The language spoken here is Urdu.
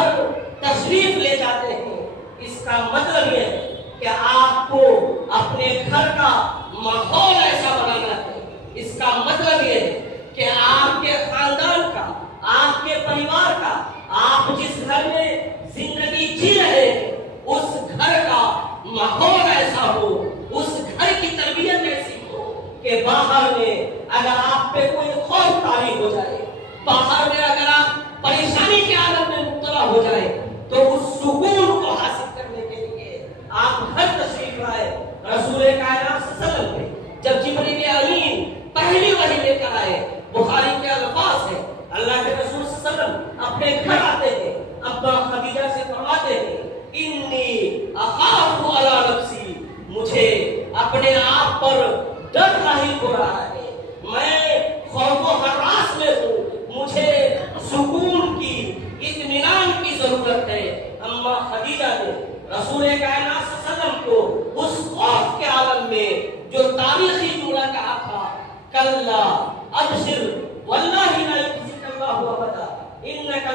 گھر تشریف لے جاتے ہیں، اس کا مطلب یہ ہے کہ آپ کو اپنے گھر کا ماحول ایسا بنانا ہے۔ اس کا مطلب یہ ہے کہ آپ کے خاندان کا، آپ کے پریوار کا، آپ جس گھر میں زندگی جی رہے ہیں اس گھر کا ماحول ایسا ہو، اس گھر کی تربیت ایسی ہو کہ باہر میں اگر آپ پہ کوئی خوف طاری ہو جائے، باہر میں اگر آپ پریشانی کے عالم میں مبتلا ہو جائے، تو اس سکون کو حاصل کرنے کے لیے آپ گھر تشریف لائے۔ رسول کائنات صلی اللہ علیہ وسلم نے جب جبریل امین پہلی وحی لے کر آئے، بخاری کے الفاظ ہیں، اللہ کے رسول صلی اللہ علیہ وسلم اپنے گھر آتے ہیں، ابا خدیجہ سے فرماتے ہیں انی اخاف علی نفسی، مجھے اپنے آپ پر ڈر لاحق ہو رہا ہے، میں خوف و ہراس میں ہوں، مجھے سکون کی، اطمینان کی ضرورت ہے۔ اما خدیجہ نے رسول کائنات صلی اللہ علیہ وسلم کو اس خوف کے عالم میں جو تاریخی جملہ کہا تھا، کلا ابشر واللہ لا یخزیک اللہ ابدا انک